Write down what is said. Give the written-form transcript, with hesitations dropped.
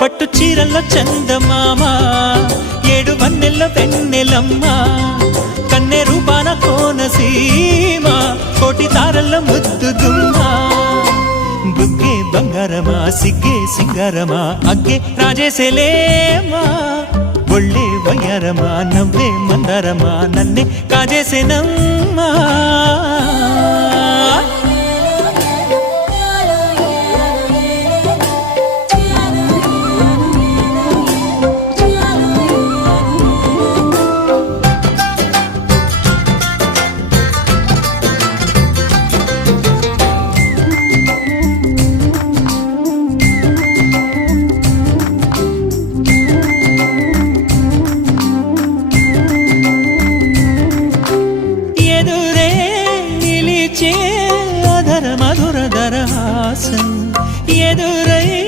పట్టు చీరల్లో చందమామ ఏడు వన్నెల్లో వెన్నెలమ్మ కన్నె రూపాన కోనసీమ కోటి తారల్లో ముద్దు గుమ్మ బుగ్గే బంగారమా సిగ్గే సింగారమా అగ్గే రాజేసేలేమా ఒళ్ళే వయ్యారమా నవ్వే మందారమా నన్నే కాజేసేనమ్మా